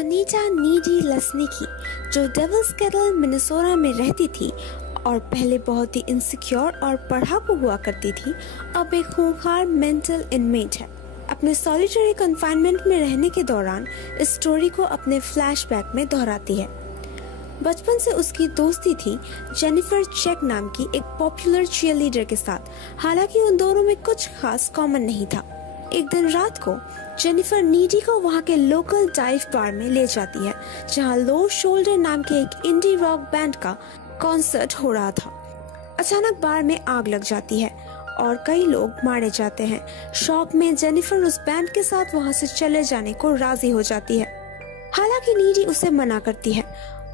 Anita needy लेस्निकी, जो devils castle Minnesota में रहती थी और पहले बहुत ही इनसिक्योर और पढ़ाकू हुआ करती थी, अब एक खूंखार मेंटल इनमेट है। अपने सॉलिटरी कन्फाइनमेंट में रहने के दौरान इस स्टोरी को अपने फ्लैशबैक में दोहराती है। बचपन से उसकी दोस्ती थी जेनिफर चेक नाम की एक पॉपुलर चीयरलीडर के साथ, हालांकि उन दोनों में कुछ खास कॉमन नहीं था। एक दिन रात को जेनिफर नीडी को वहाँ के लोकल डाइव बार में ले जाती है, जहाँ लो शोल्डर नाम के एक इंडी रॉक बैंड का कॉन्सर्ट हो रहा था। अचानक बार में आग लग जाती है और कई लोग मारे जाते हैं। शॉक में जेनिफर उस बैंड के साथ वहाँ से चले जाने को राजी हो जाती है, हालांकि नीडी उसे मना करती है।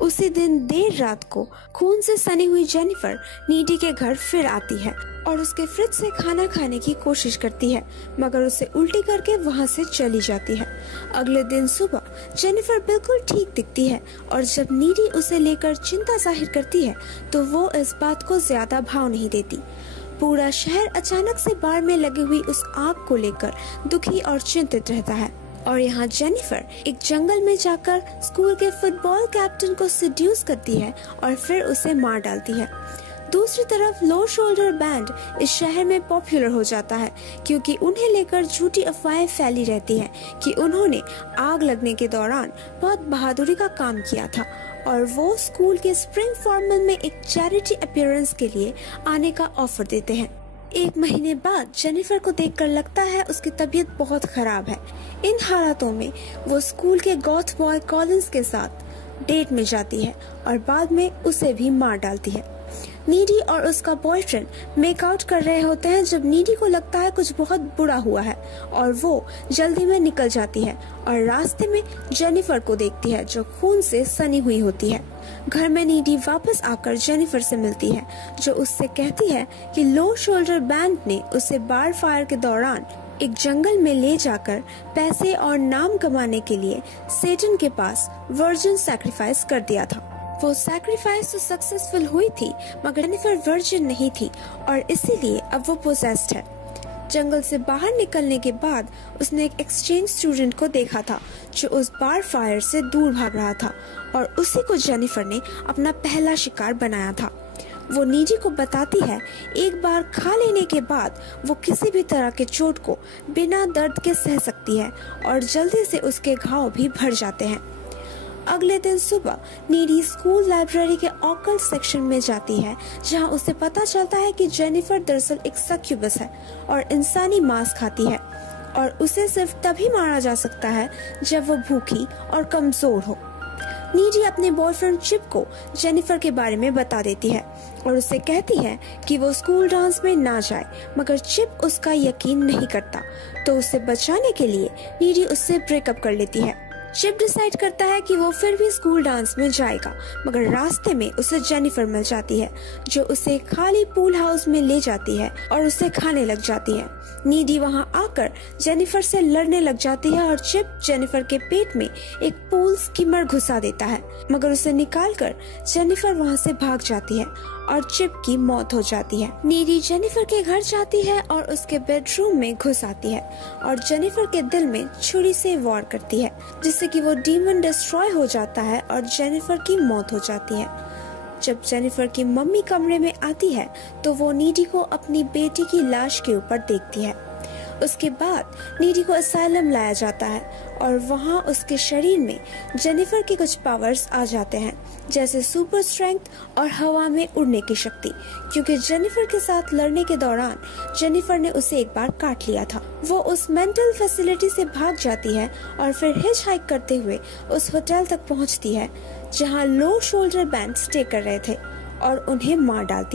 उसी दिन देर रात को खून से सनी हुई जेनिफर नीडी के घर फिर आती है और उसके फ्रिज से खाना खाने की कोशिश करती है, मगर उसे उल्टी करके वहाँ से चली जाती है। अगले दिन सुबह जेनिफर बिल्कुल ठीक दिखती है और जब नीडी उसे लेकर चिंता जाहिर करती है तो वो इस बात को ज्यादा भाव नहीं देती। पूरा शहर अचानक से बार में लगी हुई उस आग को लेकर दुखी और चिंतित रहता है और यहाँ जेनिफर एक जंगल में जाकर स्कूल के फुटबॉल कैप्टन को सेड्यूस करती है और फिर उसे मार डालती है। दूसरी तरफ लो शोल्डर बैंड इस शहर में पॉपुलर हो जाता है, क्योंकि उन्हें लेकर झूठी अफवाहें फैली रहती हैं कि उन्होंने आग लगने के दौरान बहुत बहादुरी का काम किया था और वो स्कूल के स्प्रिंग फॉर्मल में एक चैरिटी अपीयरेंस के लिए आने का ऑफर देते हैं। एक महीने बाद जेनिफर को देखकर लगता है उसकी तबीयत बहुत खराब है। इन हालातों में वो स्कूल के गॉथ बॉय कॉलिंस के साथ डेट में जाती है और बाद में उसे भी मार डालती है। नीडी और उसका बॉयफ्रेंड मेकआउट कर रहे होते हैं जब नीडी को लगता है कुछ बहुत बुरा हुआ है और वो जल्दी में निकल जाती है और रास्ते में जेनिफर को देखती है जो खून से सनी हुई होती है। घर में नीडी वापस आकर जेनिफर से मिलती है, जो उससे कहती है कि लो शोल्डर बैंड ने उसे बार फायर के दौरान एक जंगल में ले जाकर पैसे और नाम कमाने के लिए सेटन के पास वर्जिन सैक्रिफाइस कर दिया था। वो सैक्रिफाइस तो सक्सेसफुल हुई थी, मगर जेनिफर वर्जिन नहीं थी और इसीलिए अब वो पोजेस्ड है। जंगल से बाहर निकलने के बाद उसने एक एक्सचेंज स्टूडेंट को देखा था जो उस बार फायर से दूर भाग रहा था और उसी को जेनिफर ने अपना पहला शिकार बनाया था। वो नीडी को बताती है एक बार खा लेने के बाद वो किसी भी तरह के चोट को बिना दर्द के सह सकती है और जल्दी से उसके घाव भी भर जाते हैं। अगले दिन सुबह नीडी स्कूल लाइब्रेरी के ऑकल्ट सेक्शन में जाती है, जहां उसे पता चलता है कि जेनिफर दरअसल एक सक्यूबस है और इंसानी मांस खाती है और उसे सिर्फ तभी मारा जा सकता है जब वो भूखी और कमजोर हो। नीडी अपने बॉयफ्रेंड चिप को जेनिफर के बारे में बता देती है और उसे कहती है कि वो स्कूल डांस में ना जाए, मगर चिप उसका यकीन नहीं करता, तो उसे बचाने के लिए नीडी उससे ब्रेकअप कर लेती है। चिप डिसाइड करता है कि वो फिर भी स्कूल डांस में जाएगा, मगर रास्ते में उसे जेनिफर मिल जाती है, जो उसे खाली पूल हाउस में ले जाती है और उसे खाने लग जाती है। नीडी वहां आकर जेनिफर से लड़ने लग जाती है और चिप जेनिफर के पेट में एक पूल स्कीमर घुसा देता है, मगर उसे निकालकर जेनिफर वहां से भाग जाती है और चिप की मौत हो जाती है। नीडी जेनिफर के घर जाती है और उसके बेडरूम में घुस आती है और जेनिफर के दिल में छुरी से वार करती है, जिससे कि वो डीमन डिस्ट्रॉय हो जाता है और जेनिफर की मौत हो जाती है। जब जेनिफर की मम्मी कमरे में आती है तो वो नीडी को अपनी बेटी की लाश के ऊपर देखती है। उसके बाद नीडी को असाइलम लाया जाता है और वहाँ उसके शरीर में जेनिफर के कुछ पावर्स आ जाते हैं, जैसे सुपर स्ट्रेंथ और हवा में उड़ने की शक्ति, क्योंकि जेनिफर के साथ लड़ने के दौरान जेनिफर ने उसे एक बार काट लिया था। वो उस मेंटल फैसिलिटी से भाग जाती है और फिर हिच हाइक करते हुए उस होटल तक पहुँचती है जहाँ लो शोल्डर बैंड स्टे कर रहे थे और उन्हें मार डालती है।